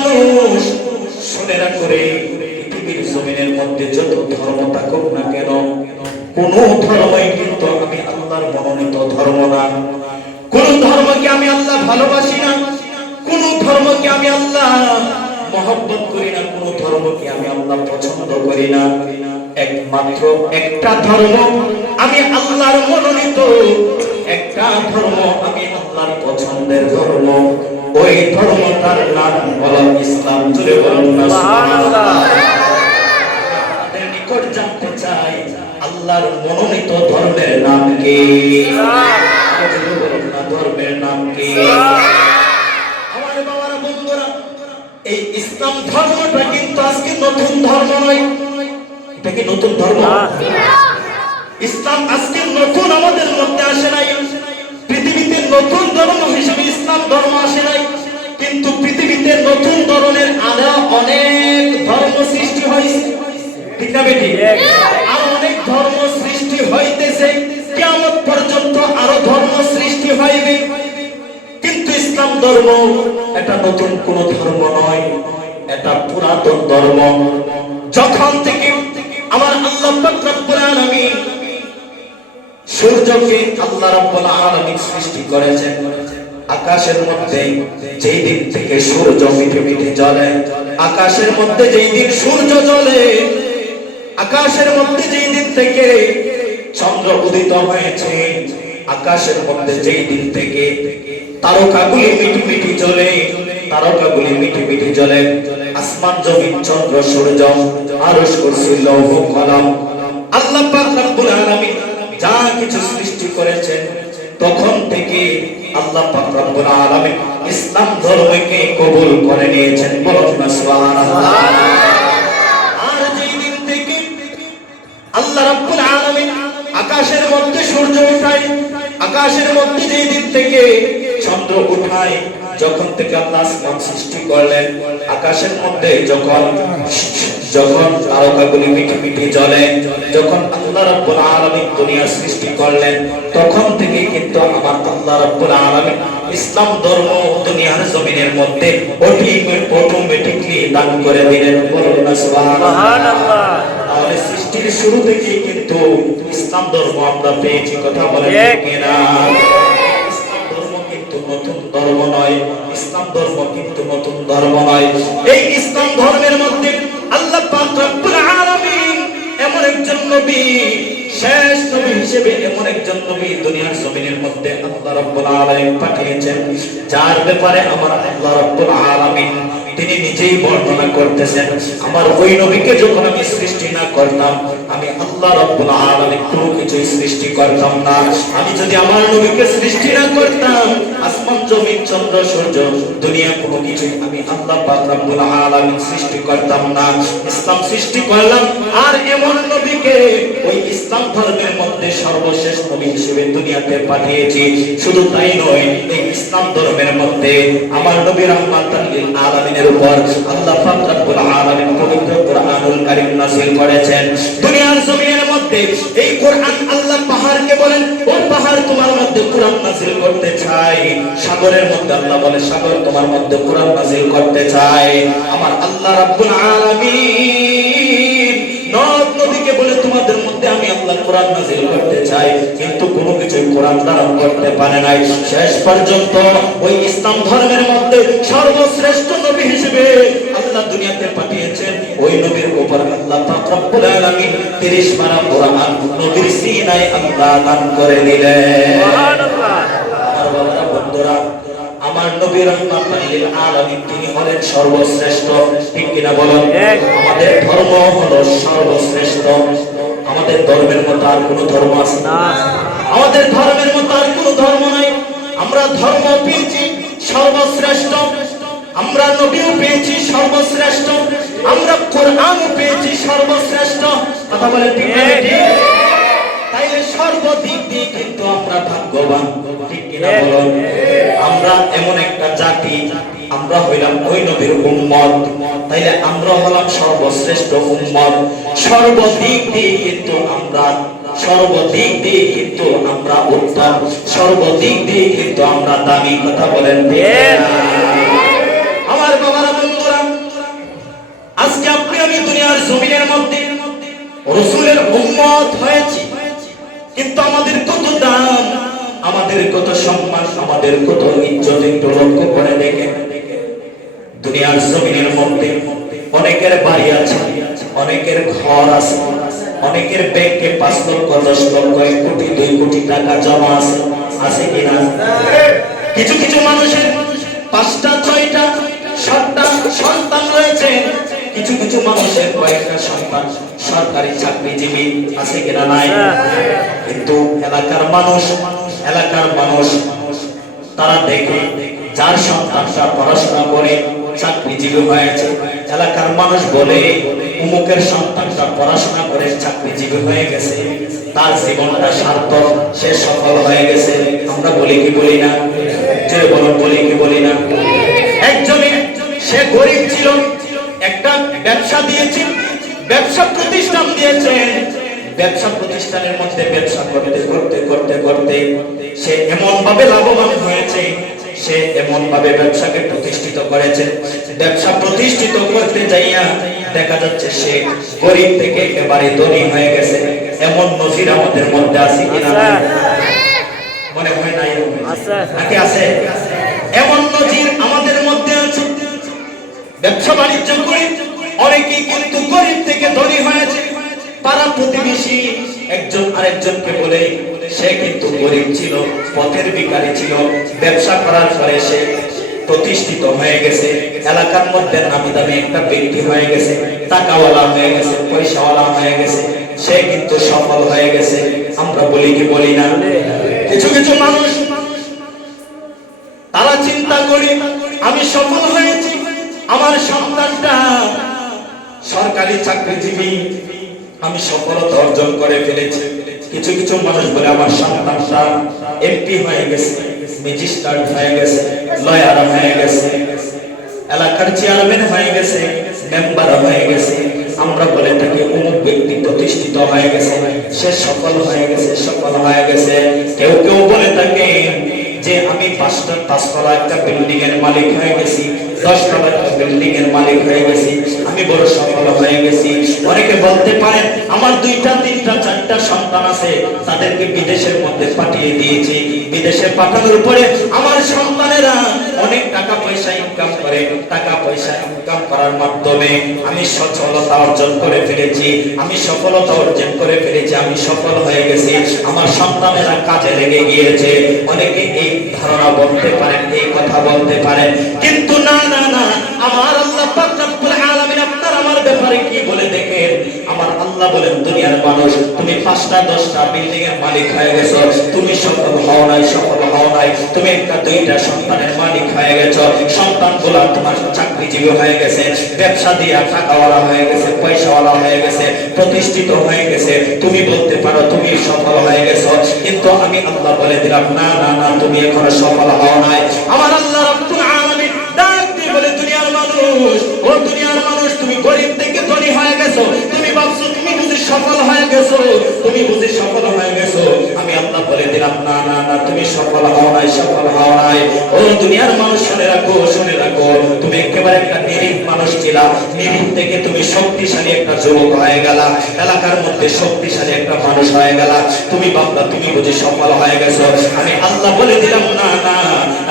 মানুষ শুনে না করে পৃথিবীর জমিনের মধ্যে যত ধর্ম থাকুক না কেন, কোন ধর্মই কিন্তু আমি আল্লাহর মনোনীত ধর্ম না। কোন ধর্মকে আমি আল্লাহ ভালোবাসি না, কোন ধর্মকে আমি আল্লাহ মহব্বত করি না, কোন ধর্মকে আমি আল্লাহ পছন্দ করি না। একমাত্র একটা ধর্ম আমি আল্লাহর মনোনীত, একটা ধর্ম আমি আল্লাহর পছন্দের ধর্ম, ওই ধর্মটার নাম হলো ইসলাম। জুড়ে বলুন না সুবহানাল্লাহ। আপনাদের নিকট জানতে চাই আল্লাহর মনোনীত ধর্মের নাম কি? জুড়ে বলুন না ধর্মের নাম কি? আমার বাবারা বন্ধুরা, এই ইসলাম ধর্মটা কিন্তু আজকে নতুন ধর্ম নয়। এটা কি নতুন ধর্ম? ইসলাম আজকে নতুন আমাদের মধ্যে আসে নাই। পৃথিবীতে নতুন ধর্ম হিসেবে ইসলাম ধর্ম আসে নাই, কিন্তু পৃথিবীতে নতুন ধরনের আরো অনেক ধর্ম সৃষ্টি হয়েছে। ঠিক না বেটি? আর অনেক ধর্ম সৃষ্টি হইতেছে, কিয়ামত পর্যন্ত আরো ধর্ম সৃষ্টি হইবে। কিন্তু ইসলাম ধর্ম এটা নতুন কোন ধর্ম নয়, এটা পুরাতন ধর্ম। যখন থেকে আমার আল্লাহ পাক রব্বুল আলামিন সূর্যকে আল্লাহ রাব্বুল আলামিন সৃষ্টি করেছেন, আকাশের মধ্যে যেই দিন থেকে সূর্য মিটে মিটে জ্বলে, আকাশের মধ্যে যেই দিন সূর্য জ্বলে, আকাশের মধ্যে যেই দিন থেকে চন্দ্র উদিত হয়েছে, আকাশের মধ্যে যেই দিন থেকে তারকাগুলি মিটি মিটি জ্বলে, তারকাগুলি মিটি মিটি জ্বলে, আসমান জমিন চন্দ্র সূর্য আরশ কুরসি লৌহ কলম আল্লাহ পাক রব্বুল আলামিন যা কিছু সৃষ্টি করেছেন, তখন থেকে আল্লাহ পাক রব্বুল আলামিন ইসলাম ধর্মকে কবুল করে নিয়েছেন। বলুন না সুবহানাল্লাহ। আর যেই দিন থেকে আল্লাহ রাব্বুল আলামিন আকাশের মধ্যে সূর্য উঠায়, আকাশের মধ্যে যেই দিন থেকে চন্দ্র উঠায়, যখন থেকে আল্লাহ আসমান সৃষ্টি করলেন, আকাশের মধ্যে যখন তারকাগুলি মিটি মিটি জ্বলে, যখন আল্লাহ রাব্বুল আলামিন দুনিয়া সৃষ্টি করলেন, তখন থেকে কিন্তু আমার আল্লাহ রাব্বুল আলামিন ইসলাম ধর্ম দুনিয়ার জমিনের মধ্যে অটোমেটিকলি দান করে দিলেন। বলুন না সুবহানাল্লাহ। তাহলে সৃষ্টির শুরু থেকে কিন্তু ইসলাম ধর্ম আমরা পেয়েছি। কথা বলেন কিনা? ইসলাম ধর্ম কিন্তু নতুন ধর্ম নয়, ইসলাম ধর্ম কিন্তু নতুন ধর্ম নয়। এই ইসলাম ধর্মের মধ্যে আল্লাহ পাক রব্বুল আলামিন এমন একজন নবী, শেষ নবী হিসেবে এমন একজন নবী দুনিয়ার জমিনের মধ্যে আল্লাহ রাব্বুল আলামিন পাঠিয়েছেন, যার ব্যাপারে আমার আল্লাহ রাব্বুল আলামিন তিনি নিজেই বর্ণনা করতেছেন, আমার ওই নবীকে যখন আমি সৃষ্টি না করতাম, আমি আল্লাহ রাব্বুল আলামিন কোনো কিছুই সৃষ্টি করতাম না। আমি যদি আমার নবীকে সৃষ্টি না করতাম, আসমান জমিন চন্দ্র সূর্য দুনিয়া কোনো কিছুই আমি আল্লাহ পাক রব্বুল আলামিন সৃষ্টি করতাম না। ইসলাম সৃষ্টি করলাম, আর এমন নবীকে ওই ইসলাম ধর্মের মধ্যে সর্বশেষ নবী হিসেবে দুনিয়াতে পাঠিয়েছি। শুধু তাই নয়, এই ইসলাম ধর্মের মধ্যে আমার নবী রাহমাতাল লিল আলামিনের উপর আল্লাহ পাক রব্বুল আলামিন পবিত্র কোরআনুল কারীম নাযিল করেছেন। দুনিয়ার জমিনের মধ্যে এই কোরআন আল্লাহ পাহাড়কে বলেন, ও পাহাড় তোমার মধ্যে কোরআন নাযিল করতে চাই। সাগরের মধ্যে আল্লাহ বলে, সাগর তোমার মধ্যে কোরআন নাযিল করতে চাই। আমার আল্লাহ রাব্বুল আলামিন নদ নদীকে বলে, তোমাদের মধ্যে আমি আল্লাহ কোরআন নাযিল করতে চাই, কিন্তু কোনো কিছু কোরআন দ্বারা করতে পারে নাই। শেষ পর্যন্ত ওই ইসলাম ধর্মের মধ্যে সর্বশ্রেষ্ঠ নবী হিসেবে আল্লাহ দুনিয়াতে পাঠিয়েছেন, ওই নবীর উপর আল্লাহ পাক রব্বুল আলামিন 30 পারা কোরআন নবীর সিনায় আল্লাহ দান করে দিলেন। সুবহানাল্লাহ। আর বাবারা বন্ধুরা, আমার নবী রাহমাতুল লিল আলামিন তিনি হলেন সর্বশ্রেষ্ঠ। ঠিক কিনা বলেন? আমাদের ধর্ম হলো সর্বশ্রেষ্ঠ। আমাদের ধর্মের মতো আর কোনো ধর্ম আছে না? আমাদের ধর্মের মতো আর কোনো ধর্ম নাই। আমরা ধর্ম পেয়েছি সর্বশ্রেষ্ঠ, আমরা নবীও পেয়েছি সর্বশ্রেষ্ঠ, আমরা কোরআনও পেয়েছি সর্বশ্রেষ্ঠ। কথা বলে ঠিক না? তাইলে সর্বদিক দিয়ে কিন্তু আমরা ভাগ্যবান। ঠিক কিনা বলেন? আমরা এমন একটা জাতি, আমরা হইলাম ওই নবীর উম্মত, তাইলে আমরা হলাম সর্বশ্রেষ্ঠ উম্মত। সর্বদিক দিয়ে কিন্তু আমরা উত্তম, সর্বদিক দিয়ে কিন্তু আমরা দামি। কথা বলেন? আমার বাবারা বন্ধুরা, রাসূলের উম্মত হয়েছি, কিন্তু আমাদের কত দাম, আমাদের কত সম্মান, আমাদের কত ইজ্জত একটু লক্ষ্য করে দেখেন। দুনিয়ার জমিনের মধ্যে অনেকের বাড়ি আছে, অনেকের ঘর আছে, অনেকের ব্যাংকে 5 লক্ষ 10 লক্ষ 1 কোটি 2 কোটি টাকা জমা আছে, আছে কিনা? কিছু কিছু মানুষের 5টা 6টা 7টা সন্তান রয়েছে, কিছু কিছু মানুষের কয়েকটা সন্তান সরকারি চাকরিজীবী, আছে কিনা? নাই। কিন্তু এলাকার মানুষ তারা দেখে যার সন্তানটা পড়াশোনা করে চাকরিজীবী হয়েছে, এলাকার মানুষ বলে অমুকের সন্তানটা পড়াশোনা করে চাকরিজীবী হয়ে গেছে, তার জীবনটা সার্থক, সে সফল হয়ে গেছে। আমরা বলি কি বলি না? যে বলি কি বলি না? একজনে সে গরিব ছিল, একটা ব্যবসা দিয়েছে, ব্যবসা প্রতিষ্ঠান দিয়েছে, ব্যবসা প্রতিষ্ঠানের মধ্যে ব্যবসা করতে করতে করতে করতে সে এমন ভাবে লাভবান হয়েছে, সে এমন ভাবে ব্যবসাকে প্রতিষ্ঠিত করেছে, ব্যবসা প্রতিষ্ঠিত করতে যাইয়া দেখা যাচ্ছে সে গরিব থেকে একেবারে ধনী হয়ে গেছে। এমন নজির আমাদের মধ্যে আছে কিনা? মনে হয় নাই? নাকি আছে? এমন নজির আমাদের মধ্যে আছে। ব্যবসা বাণিজ্য করে অনেকেই কিন্তু গরিব থেকে ধনী হয়েছে। পাড়া প্রতিবেশী একজন আরেকজনকে বলে সে কিন্তু গরিব ছিল, পথের ভিখারি ছিল, ব্যবসা করার পরে সে প্রতিষ্ঠিত হয়ে গেছে, এলাকার মধ্যে নামি দামি একটা ব্যক্তি হয়ে গেছে, টাকাওয়ালা হয়ে গেছে, পয়সাওয়ালা হয়ে গেছে, সে কিন্তু সফল হয়ে গেছে। আমরা বলি কি বলি না? কিছু কিছু মানুষ তারা চিন্তা করে আমি সফল হয়েছি, আমার সন্তানটা সরকারি চাকরিজীবী, আমি সফলতা অর্জন করে ফেলেছি। কিছু কিছু মানুষ বলে আমার সন্তানটা এমপি হয়ে গেছে, ম্যাজিস্ট্রেট হয়ে গেছে, লয়ার হয়ে গেছে, এলাকার চেয়ারম্যান হয়ে গেছে, মেম্বার হয়ে গেছে। আমরা বলে থাকি অমুক ব্যক্তি প্রতিষ্ঠিত হয়ে গেছে, সে সফল হয়ে গেছে, সফল হয়ে গেছে। কেউ কেউ বলে থাকে যে আমি 5তলা একটা বিল্ডিং এর মালিক হয়ে গেছি, 10তলা একটা বিল্ডিং এর মালিক হয়ে গেছি, আমি বড় সফল হয়ে গেছি। অনেকে বলতে পারেন আমার 2টা 3টা 4টা সন্তান আছে, তাদেরকে বিদেশের মধ্যে পাঠিয়ে দিয়েছি, বিদেশে পাঠানোর পরে আমার সন্তানেরা অনেক টাকা পয়সা ইনকাম করে, টাকা পয়সা ইনকাম করার মাধ্যমে আমি সচ্ছলতা অর্জন করে ফেলেছি, আমি সফলতা অর্জন করে ফেলেছি, আমি সফল হয়ে গেছি, আমার সন্তানেরা কাজে লেগে গিয়েছে। অনেকে এই ধারণা বলতে পারেন, এই কথা বলতে পারেন, কিন্তু না না না, আমার আল্লাহ পাক রব্বুল আলামিন আপনার আমার ব্যাপারে কি বলে দেখেন। আমার আল্লাহ বলেন দুনিয়ার মানুষ তুমি 5টা 10টা বিল্ডিং এর মালিক হয়ে গেছো, তুমি সফল হও নাই, সফল হও নাই, তুমি একটা 2টা সন্তানের মালিক হয়ে গেছো, সন্তানগুলো তোমার চাকরিজীবী হয়ে গেছে, ব্যবসা দিয়ে টাকাওয়ালা হয়ে গেছে, পয়সাওয়ালা হয়ে গেছে, প্রতিষ্ঠিত হয়ে গেছে, তুমি বলতে পারো তুমি সফল হয়ে গেছো। কিন্তু আমি আল্লাহ বলে দিলাম না না না, তুমি এখনো সফল হও নাই। আমার আল্লাহ রব্বুল আলামিন ডাক দিয়ে বলে দুনিয়ার মানুষ, ও দুনিয়ার মানুষ, তুমি গরিব থেকে ধনী হয়ে গেছো, তুমি ভাবছো তুমি বুঝি সফল হয়ে গেছো, তুমি বুঝি সফল হয়ে গেছো। আমি আল্লাহ বলে দিলাম না না না, তুমি সফল হও নাই, সফল হও নাই। ও দুনিয়ার মানুষ শুনে রাখো, শুনে রাখো, তুমি একেবারে একটা নিরীহ মানুষ ছিলা, নিরীহ থেকে তুমি শক্তিশালী একটা যুবক হয়ে গেলা, এলাকার মধ্যে শক্তিশালী একটা মানুষ হয়ে গেলা, তুমি ভাবলা তুমি বুঝি সফল হয়ে গেছো। আমি আল্লাহ বলে দিলাম না না,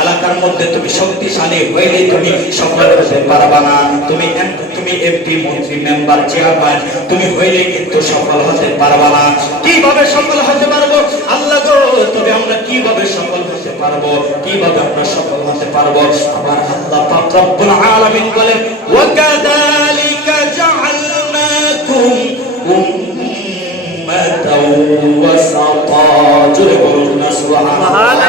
এলাকার মধ্যে তুমি শক্তিশালী হইলে তুমি সফল হতে পারবা না। তুমি এমপি, মন্ত্রী, মেম্বার, চেয়ারম্যান তুমি হইলে কিন্তু সফল হতে পারবা না। কিভাবে সফল হতে পারবো আল্লাহ গো? তবে আমরা কিভাবে সফল হতে পারবো, কিভাবে আমরা সফল হতে পারবো? আমার আল্লাহ পাক রব্বুল আলামিন বলেন ওয়া কাযালিকা জাআলনাকুম উম্মাতাও ওয়াসাতা। জোরে বলুন না সুবহানাল্লাহ।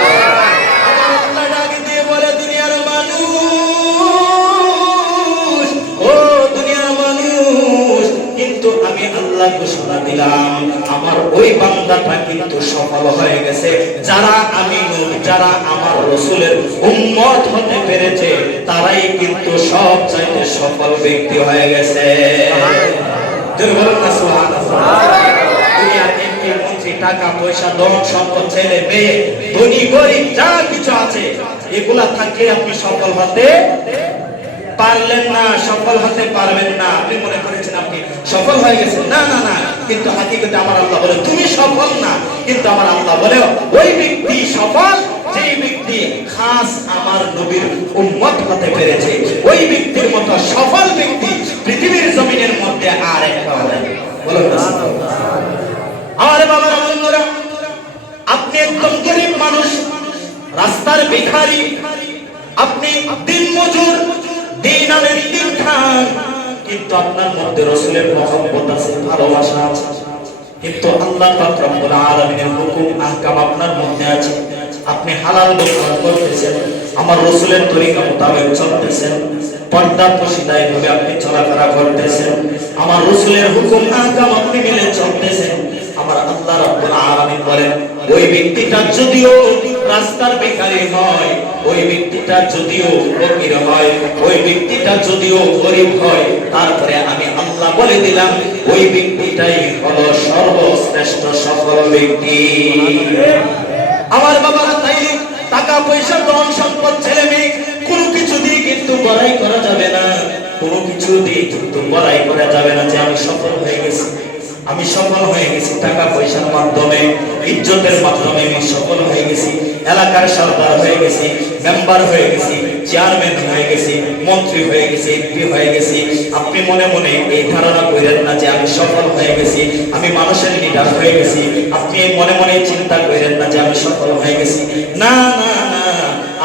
ঘোষণা দিলাম আমার ওই বান্দাটা কিন্তু সফল হয়ে গেছে, যারা আমি যারা আমার রাসূলের উম্মত হতে পেরেছে তারাই কিন্তু সবচাইতে সফল ব্যক্তি হয়ে গেছে। জোরে বলুন না সুবহানাল্লাহ। দুনিয়ার এমপি, মন্ত্রী, টাকা পয়সা, ধন সম্পদ, ছেলে মেয়ে, ধনী গরিব যা কিছু আছে এগুলা থাকলে আপনি সফল হতে পারলেন না, সফল হতে পারবেন না। আপনি মনে করেছেন আপনি সফল হয়ে গেছেন, না না না, কিন্তু হাকিকতে আমার আল্লাহ বলে তুমি সফল না, কিন্তু আমার আল্লাহ বলে ওই ব্যক্তি সফল যেই ব্যক্তি খাস আমার নবীর উম্মত হতে পেরেছে। ওই ব্যক্তির মতো সফল ব্যক্তি পৃথিবীর জমিনের মধ্যে আর একটা হবে। বলুন আমার বাবারা বন্ধুরা, আপনি একদম গরিব মানুষ, রাস্তার ভিখারি, আপনি দিন মজুর, দিন আনেন দিন খান, কিন্তু আপনার মধ্যে রাসূলের মহব্বত আছে, ভালোবাসা আছে, কিন্তু আল্লাহ পাক রব্বুল আলামিনের হুকুম আহকাম আপনার মধ্যে আছে। আপনি হালাল ব্যবহার করতেছেন, আমার রাসূলের তরিকা মোতাবেক চলতেছেন, পর্দা পশিদায় ভাবে আপনি চলাফেরা করতেছেন, আমার রাসূলের হুকুম আহকাম আপনি মেনে চলতেছেন। আমার আল্লাহ রাব্বুল আলামিন বলেন ওই ব্যক্তিটা যদিও রাস্তার ভিখারি হয়, ওই ব্যক্তিটা যদিও ফকির হয়, ওই ব্যক্তিটা যদিও গরিব হয়, তারপরে আমি আল্লাহ বলে দিলাম ওই ব্যক্তিটাই হলো সর্বশ্রেষ্ঠ সফল ব্যক্তি। আমার বাবারা, তাই টাকা পয়সা ধন সম্পদ ছেলে মেয়ে কোনো কিছু দিয়ে কিন্তু বড়াই করা যাবে না, কোনো কিছু দিয়ে কিন্তু বড়াই করা যাবে না যে আমি সফল হয়ে গেছি, আমি সফল হয়ে গেছি। টাকা পয়সার মাধ্যমে, ইজ্জতের মাধ্যমে আমি সফল হয়ে গেছি, এলাকার সরদার হয়ে গেছি, মেম্বার হয়ে গেছি, চেয়ারম্যান হয়ে গেছি, মন্ত্রী হয়ে গেছি, এমপি হয়ে গেছি। আপনি মনে মনে এই ধারণা করেন না যে আমি সফল হয়ে গেছি, আমি মানুষের লিডার হয়ে গেছি। আপনি মনে মনে চিন্তা করেন না যে আমি সফল হয়ে গেছি। না না না,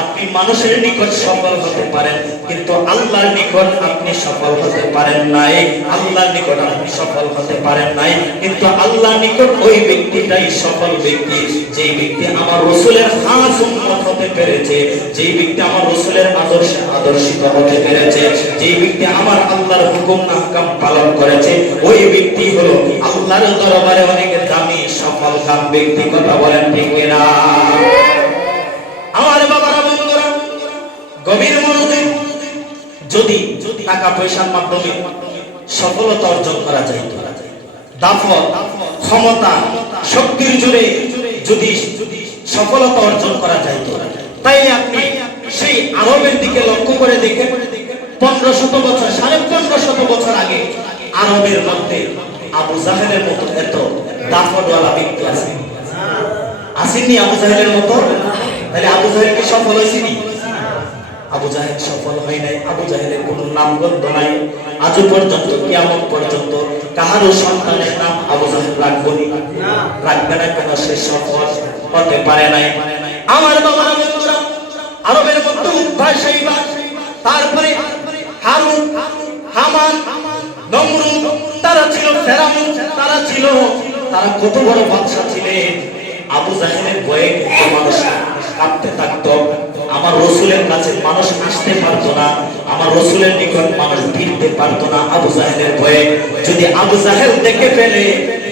আপনি মানুষের নিকট সফল হতে পারেন, কিন্তু আল্লাহর নিকট আপনি সফল হতে পারেন নাই। আল্লাহর নিকট আপনি সফল হতে পারেন নাই, কিন্তু আল্লাহর নিকট ওই ব্যক্তিটাই সফল ব্যক্তি যেই ব্যক্তি আমার রাসূলের খাস উম্মত হতে পেরেছে, যেই ব্যক্তি আমার রাসূলের আদর্শে আদর্শিত হতে পেরেছে, যেই ব্যক্তি আমার আল্লাহর হুকুম আহকাম পালন করেছে, ওই ব্যক্তি হলো আল্লাহর দরবারে অনেক দামি সফল কাম ব্যক্তি। কথা বলেন ঠিক কিনা? আমার বাবারা বন্ধুরা, গভীর মনোযোগ, যদি টাকা পয়সার মাধ্যমে সফলতা অর্জন করা যায়, দাফত, ক্ষমতা, শক্তির জোরে যদি সফলতা অর্জন করা যায়, তাইলে আপনি সেই আরবের দিকে লক্ষ্য করে দেখেন 1500 বছর, 1550 বছর আগে আরবের মধ্যে আবু জাহেলের মতো এত দাফতওয়ালা ব্যক্তি আছে, আসেননি আবু জাহেলের মতো? তাহলে আবু জাহেল কি সফল হয়েছিনি? আবু জাহেল সফল হয় নাই। আবু জাহেলের কোনো নামগন্ধ নাই। আজ পর্যন্ত, কিয়ামত পর্যন্ত কাহারও সন্তানের নাম আবু জাহেল রাখবো না, রাখবে না, কেন? সে সফল হতে পারে নাই। আমার বাবারা বন্ধুরা, আরবের মধ্যে উদ্ভাস সাইবা, তারপরে হারুন, হামান, নমরুদ, তারা ছিল ফেরাউন, তারা কত বড় বাদশা ছিলেন। আবু জাহেলের ভয়ে মানুষ কাঁপতে থাকতো। আমার রাসূলের কাছে মানুষ আসতে পারতো না, আমার রাসূলের নিকট মানুষ ভিড়তে পারতো না আবু জাহেলের ভয়ে। যদি আবু জাহেল দেখে ফেলে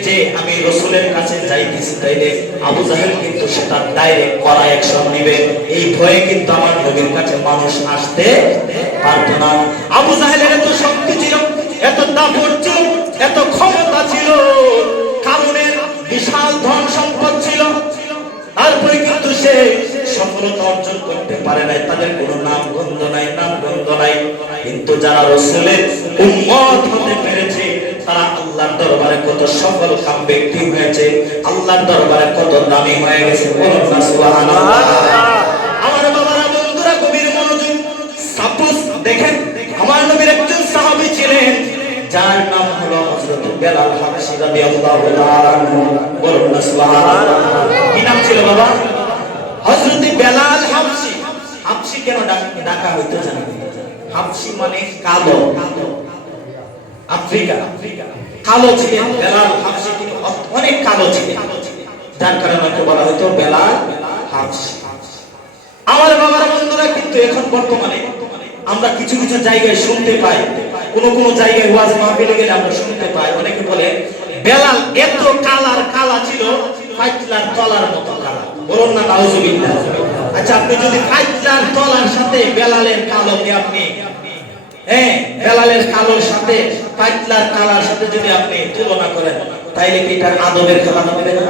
যে আমি রাসূলের কাছে যাইতেছি, তাইলে আবু জাহেল কিন্তু সেটা ডাইরেক্ট কড়া অ্যাকশন নেবে। এই ভয়ে কিন্তু আমার নবীর কাছে মানুষ আসতে পারতো না। আবু জাহেলের এত শক্তি ছিল, এত দাপট ছিল, এত ক্ষমতা ছিল, কারণের বিশাল ধন সম্পদ ছিল, তারপরে কিন্তু সে সফলতা অর্জন করতে পারে নাই। তাদের কোনো নামগন্ধ নাই, নামগন্ধ নাই। কিন্তু যারা রাসূলের উম্মত হতে পেরেছে, তারা আল্লাহর দরবারে কত সফল কাম ব্যক্তি হয়েছে, আল্লাহর দরবারে কত দামি হয়ে গেছে। বলুন না সুবহানাল্লাহ। আমার বাবারা বন্ধুরা, গভীর মনোযোগ। সাপোজ দেখেন, আমার নবীর একজন সাহাবী ছিলেন যার নাম হলো হযরত বেলাল হাবশী রাদিয়াল্লাহু তাআলা আনহু। বলুন না সুবহানাল্লাহ। কি নাম ছিল বাবা? হযরত বেলাল হাবশী। হাবশী কেন ডাকা হইতো জানেন? হাবশী মানে কালো, আফ্রিকা, কালো ছিলেন বেলাল হাবশী, অনেক কালো ছিলেন, যার কারণে তো বলা হইতো বেলাল হাবশী। আমার বাবারা বন্ধুরা, কিন্তু এখন বর্তমানে আমরা কিছু কিছু জায়গায় শুনতে পাই, কোন কোন জায়গায় ওয়াজ মাহফিলে গেলে আমরা শুনতে পাই, অনেকে বলে বেলাল এত কালা ছিল, ফাইটলার তলার মতো কালা। বলুন না নাউজুবিল্লাহ। আচ্ছা, আপনি যদি ফাইটলার তলার সাথে বেলালের কালোকে আপনি, বেলালের কালোর সাথে ফাইটলার কালার সাথে যদি আপনি তুলনা করেন, তাইলে কি এটা আদবের কথা হবে না?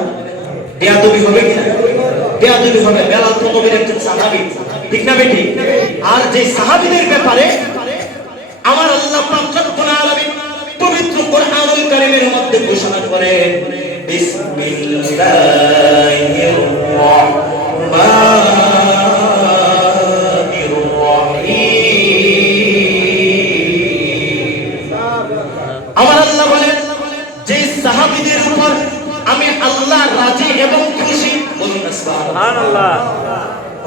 বেয়াদবি হবে কিনা? বেয়াদবি হবে। বেলাল তো নবীর একজন সাহাবী, ঠিক না বেটি? আর যে সাহাবীদের ব্যাপারে আমার আল্লাহ পাক রব্বুল আলামিন পবিত্র কুরআনুল কারীমের মধ্যে ঘোষণা করেন বিসমিল্লাহির রাহমানির রহিম। আমার আল্লাহ বলেন যে সাহাবীদের উপর আমি আল্লাহ রাজি এবং খুশি, বলুন সুবহানাল্লাহ,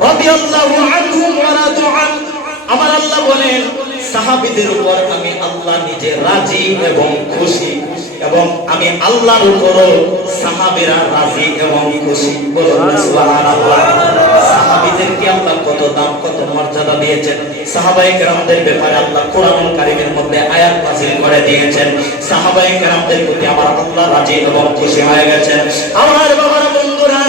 রাদিয়াল্লাহু আনহুম ওয়া রাদু আন। আমার আল্লাহ বলেন সাহাবীদের উপর আমি আল্লাহ নিজে রাজি এবং খুশি, এবং আমি আল্লাহর উপরও সাহাবীরা রাজি এবং খুশি, বলুন সুবহানাল্লাহ। সাহাবীদেরকে আল্লাহ কত দাম, কত মর্যাদা দিয়েছেন। সাহাবায়ে কেরামদের ব্যাপারে আল্লাহ কোরআনুল কারীমের মধ্যে আয়াত নাযিল করে দিয়েছেন। সাহাবায়ে কেরামদের প্রতি আমার আল্লাহ রাজি এবং খুশি হয়ে গেছেন। আমার বাবারা, বন্ধুরা,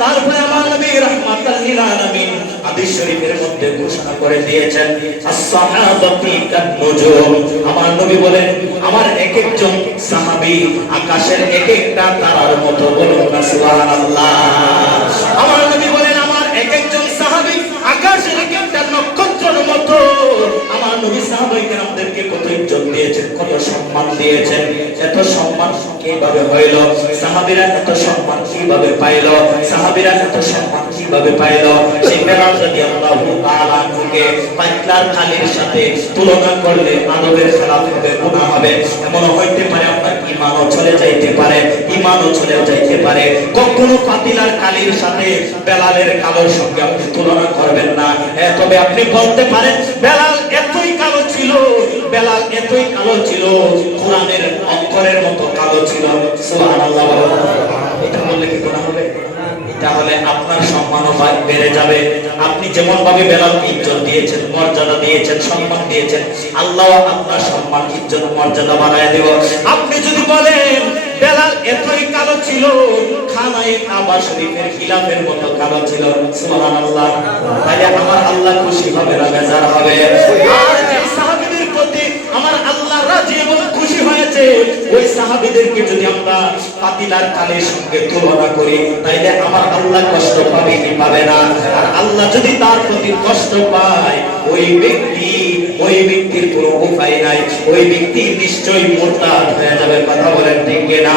তারপরে আমার নবী রাহমাতাল লিল আলামিন হাদিস শরীফের মধ্যে ঘোষণা করে দিয়েছেন as-সাহাবাতু কান-নুজুম। আমার নবী বলেন আমার এক একজন সাহাবী আকাশের এক একটা তারার মতো, বলুন না সুবহানাল্লাহ। আমার নবী বলেন আমার এক একজন সাহাবী আকাশের এক একটা নক্ষত্রের মতো। আমার নবী সাহাবায়ে কেরামদেরকে কত ইজ্জত দিয়েছেন, কত সম্মান দিয়েছেন। এত সম্মান কিভাবে হইল? সাহাবীরা এত সম্মান কিভাবে পাইল? সাহাবীরা এত সম্মান কিভাবে পাইল? সেই বেলাল রাদিয়াল্লাহু তাআলা আনহুকে পাতলার কালির সাথে তুলনা করলে মানবের খেলাফ হবে, গুনাহ হবে। এমন হইতে পারে আপনার ঈমানও চলে যাইতে পারে, ঈমানও চলে যাইতে পারে। কখনো পাতিলার কালির সাথে বেলালের কালোর সঙ্গে আপনি তুলনা করবেন না। তবে আপনি বলতে পারেন বেলাল এতই কালো ছিল, বেলাল এতই কালো ছিল, কোরআনের অক্ষরের মতো কালো ছিল। সুবহানাল্লাহ। এটা বললে কি গুনাহ হবে? তাহলে আপনার সম্মানও বেড়ে যাবে। আপনি যেমন ভাবে বেলালকে ইজ্জত দিয়েছেন, মর্যাদা দিয়েছেন, সম্মান দিয়েছেন, আল্লাহ আপনার সম্মান, ইজ্জত, মর্যাদা বাড়ায় দেব। আপনি যদি বলেন বেলাল এতই কালো ছিল, খানায়ে কাবা শরীফের খিলাফের মতো কালো ছিল, সুবহানাল্লাহ, তাহলে আমার আল্লাহ খুশি হবে না বেজার হবে? আর যে সাহাবীদের প্রতি আমার আল্লাহ রাজি এবং খুশি হয়েছে, ওই সাহাবীদেরকে যদি আমরা পাতিলার কালের সঙ্গে তুলনা করি, তাইলে আমার আল্লাহ কষ্ট পাবে কি পাবে না? আর আল্লাহ যদি তার প্রতি কষ্ট পায়, ওই ব্যক্তির কোনো উপায় নাই, ওই ব্যক্তি নিশ্চয়ই মুরতাদ হয়ে যাবে। কথা বলেন ঠিক কিনা?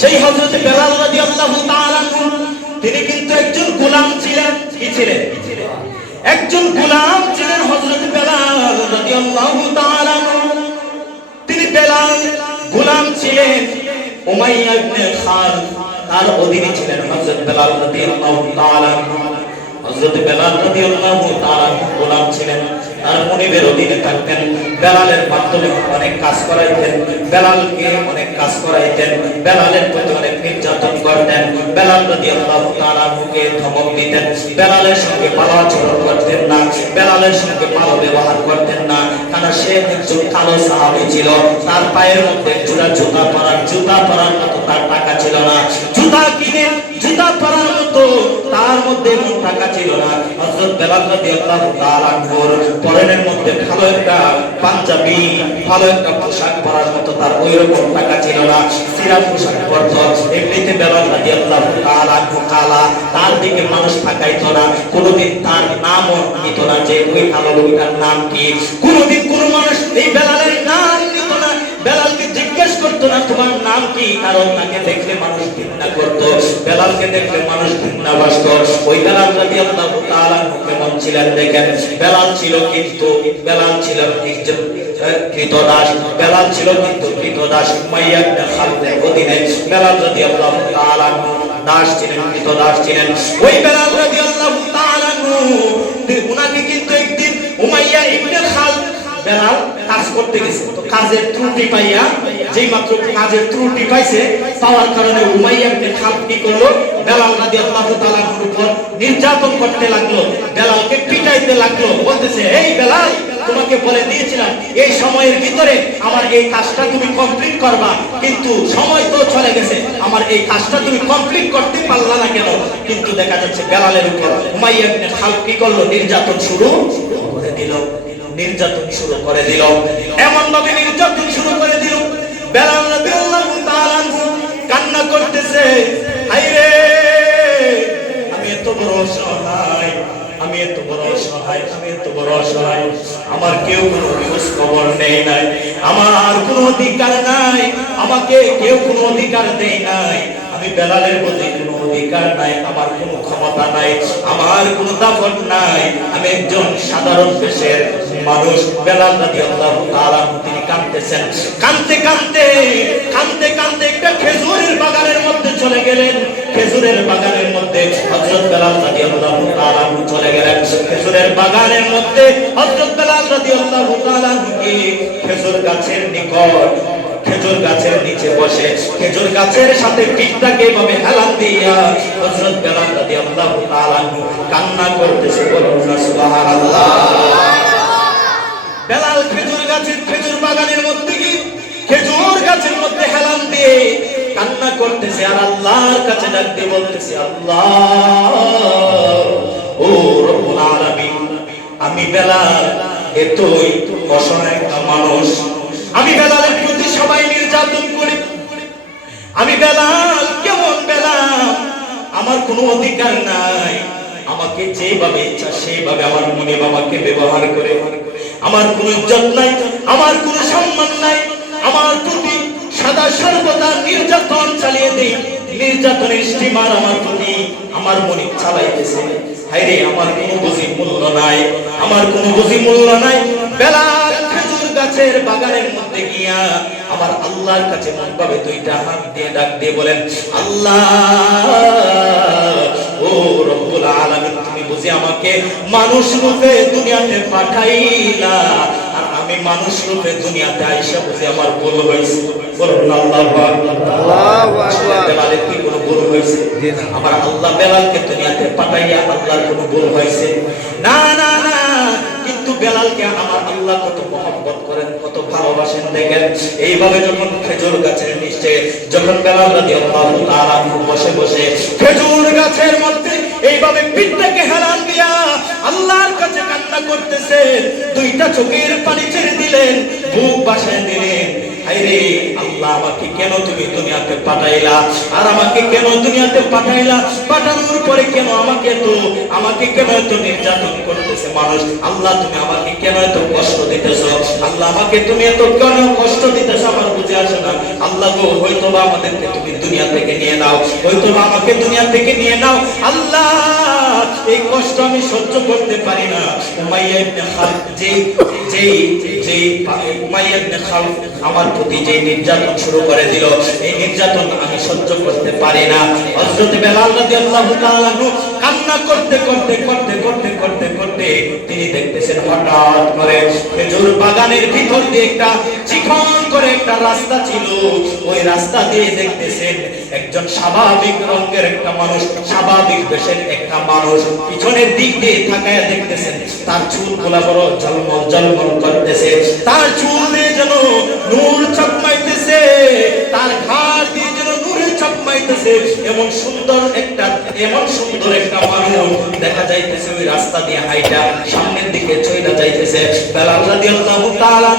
সেই হযরত বেলাল রাদিয়াল্লাহু তাআলা তিনি কিন্তু একজন গোলাম ছিলেন। কি ছিলেন? একজন গোলাম ছিলেন হযরত বেলাল রাদিয়াল্লাহু তাআলা। তিনি বেলাল গোলাম ছিলেন, উমাইয়া ইবনে খালদ তার অধীনে ছিলেন হযরত বেলাল রাদিয়াল্লাহু তাআলা। হযরত বেলাল রাদিয়াল্লাহু তাআলা গোলাম ছিলেন, তার মুনিবের অধীনে থাকতেন। বেলালের মাধ্যমে অনেক কাজ করাইতেন, বেলালকে অনেক কাজ করাইতেন, বেলালের প্রতি অনেক নির্যাতন করতেন। বেলাল রাদিয়াল্লাহু তাআলা মুখে ধমক দিতেন, বেলালের সঙ্গে ভালো আচরণ করতেন না, বেলালের সঙ্গে ভালো ব্যবহার করতেন না, কারণ সে একজন কালো সাহাবী ছিল। তার পায়ের মধ্যে জুতা পরার মতো তার টাকা ছিল না, জুতা কিনে জুতা পরার মতো তার মধ্যে এমন টাকা ছিল না। হযরত বেলাল রাদিয়াল্লাহু তাআলা পরনের মধ্যে ভালো একটা পাঞ্জাবি, ভালো একটা পোশাক পরার মতো তার ওইরকম টাকা ছিল না, সিরা পোশাক পরত। এমনিতে বেলাল রাদিয়াল্লাহু তাআলা কালা, তার দিকে মানুষ তাকাইতো না, কোনোদিন তার নামও নিত না যে ওই কালো লোকটার নাম কি। কোনোদিন কোনো মানুষ এই বেলালের নাম নিত না, বেলালকে জিজ্ঞেস করতো না তোমার নাম কি, কারণ তাকে দেখলে মানুষ ঘৃণা করতো, বেলালকে দেখলে মানুষ ঘৃণাবাসত। ওই বেলাল রাদিয়াল্লাহু তাআলা কেমন ছিলেন দেখেন। বেলাল ছিল কিন্তু কৃতদাস, বেলাল ছিল কিন্তু কৃতদাস। উমাইয়া ইবনে খালদের অধীনে বেলাল রাদিয়াল্লাহু তাআলা দাস ছিলেন, কৃতদাস ছিলেন। ওই বেলাল রাদিয়াল্লাহু তাআলা উনাকে কিন্তু একদিন উমাইয়া ইবনে খালদ, বেলাল কাজ করতে গেছে, তো কাজের ত্রুটি পাইয়া, যেই মাত্র কাজের ত্রুটি পাইছে, পাওয়ার কারণে উমাইয়া ইবনে খালদ কি করলো, বেলাল রাদিয়াল্লাহু তাআলার উপর নির্যাতন করতে লাগলো, বেলালকে পিটাইতে লাগলো। বলতেছে এই বেলাল, তোমাকে বলে দিয়েছিলাম এই সময়ের ভিতরে আমার এই কাজটা তুমি কমপ্লিট করবা, কিন্তু সময় তো চলে গেছে, আমার এই কাজটা তুমি কমপ্লিট করতে পারলা না কেন? কিন্তু দেখা যাচ্ছে বেলালের উপর উমাইয়া ইবনে খালদ কি করলো, নির্যাতন শুরু করে দিল, এমন ভাবে নির্যাতন শুরু করে দিল। বেলাল রাদিয়াল্লাহু তাআলা কান্না করতেছে, হায়রে আমি এত বড় অসহায়, আমার কেউ কোনো খোঁজ খবর নেই নাই, আমার কোনো অধিকার নাই, আমাকে কেউ কোনো অধিকার দেয় নাই, আমি বেলালের প্রতি কোনো অধিকার নাই, আমার কোনো ক্ষমতা নাই, আমার কোনো দাপট নাই, আমি একজন সাধারণ দেশের মানুষ। বেলাল রাদিয়াল্লাহু তাআলা তিনি কাঁদতেছেন, কাঁদতে কাঁদতে কাঁদতে কাঁদতে একটা খেজুরের বাগানের মধ্যে চলে গেলেন। খেজুরের বাগানের মধ্যে হযরত বেলাল রাদিয়াল্লাহু তাআলা চলে গেলেন। খেজুরের বাগানের মধ্যে হযরত বেলাল রাদিয়াল্লাহু তাআলা খেজুর গাছের নিকট, খেজুর গাছের নিচে বসে খেজুর গাছের সাথে পিঠটাকে এভাবে হেলান দিয়া হযরত বেলাল রাদিয়াল্লাহু তাআলা কান্না করতেছে। বলুন না সুবহানাল্লাহ। বেলাল খেজুর গাছের, খেজুর বাগানের মধ্যে কি খেজুর গাছের মধ্যে হেলান দিয়ে কান্না করতেছে আর আল্লাহর কাছে ডাক দিয়ে বলতেছে, আল্লাহ ও রব্বুল আলামিন, আমি বেলাল এতই অসহায় একটা মানুষ, আমি বেলালের প্রতি সবাই নির্যাতন করি, আমি বেলাল কেমন বেলাল, আমার কোনো অধিকার নাই, আমাকে যেভাবে ইচ্ছা সেইভাবে আমার মনে বাবাকে ব্যবহার করে, আমার কোনো ইজ্জত নাই, আমার কোনো সম্মান নাই, আমার প্রতি সদা সর্বদা নির্যাতন চালিয়ে দেই, নির্যাতনের স্টিমার আমার প্রতি আমার মনে চালাইতেছে। হায়রে আমার কোনো বুঝি মূল্য নাই, আমার কোনো বুঝি মূল্য নাই। বেলাল খেজুর গাছের বাগানের মধ্যে গিয়া আমার আল্লাহর কাছে মনভাবে দুইটা হাত দিয়ে ডাক দিয়ে বলেন, আল্লাহ ও রব্বুল আলামিন, তুমি বুঝি আমাকে মানুষ রূপে দুনিয়াতে পাঠাইলা, আর আমি মানুষ রূপে দুনিয়াতে আইসা বুঝি আমার ভুল হয়েছে। বলুন আল্লাহু আকবার। আল্লাহু আকবার। বেলালের কি কোনো ভুল হয়েছে? আমার আল্লাহ বেলালকে দুনিয়াতে পাঠাইয়া আল্লাহর কোনো ভুল হয়েছে? না না না। কিন্তু বেলালকে আমার আল্লাহ কত মহব্বত করেন, কত ভালোবাসেন দেখেন। এইভাবে যখন খেজুর গাছের নিচে যখন বেলাল রাদিয়াল্লাহু তাআলা বসে বসে খেজুর গাছের মধ্যে এইভাবে পিঠটাকে হেলান দিয়া আল্লাহর কাছে কান্না করতেছে, দুইটা চোখের পানি ছেড়ে দিলেন, বুক বাসায় দিলেন। হায়রে আল্লাহ, আমাকে কেন তুমি দুনিয়াতে পাঠাইলা, আর আমাকে কেন দুনিয়াতে পাঠাইলা, পাঠানোর পরে কেন আমাকে কেন এত নির্যাতন করতেছে মানুষ, আল্লাহ তুমি আমাকে কেন এত কষ্ট দিতেছ, আল্লাহ আমাকে তুমি এত কেন কষ্ট দিতেছ, আমার বুঝে আসে না। আল্লাহ গো, হয়তো বা আমাদেরকে তুমি দুনিয়া থেকে নিয়ে নাও, হয়তো বা আমাকে দুনিয়া থেকে নিয়ে নাও, আল্লাহ এই কষ্ট আমি সহ্য করতে পারি না। উমাইয়া ইবনে খালদ উমাইয়া ইবনে খালদ আমার প্রতি যে নির্যাতন শুরু করে দিল, এই নির্যাতন আমি সহ্য করতে পারি না। হযরত বেলাল রাদিয়াল্লাহু তাআলা কান্না করতে করতে করতে করতে করতে করতে তিনি দেখতেছেন হঠাৎ করে খেজুর বাগানের ভিতর দিয়ে একটা চিকন করে একটা রাস্তা ছিল, ওই রাস্তা দিয়ে দেখতেছেন একজন স্বাভাবিক রঙের একটা মানুষ, স্বাভাবিক বেশের একটা মানুষ পিছনের দিক দিয়ে তাকায় দেখতেছেন তার চুলগুলা বড় ঝলমল ঝলমল করতেছে, তার চুল দিয়ে যেন নূর চকমাইতেছে, তার ঘাড় দিয়ে যেন নূরের চকমাইতেছে। এমন সুন্দর একটা মানুষ দেখা যাইতেছে ওই রাস্তা দিয়ে হাইটা সামনের দিকে চইলা যাইতেছে। বেলাল রাদিয়াল্লাহু তাআলা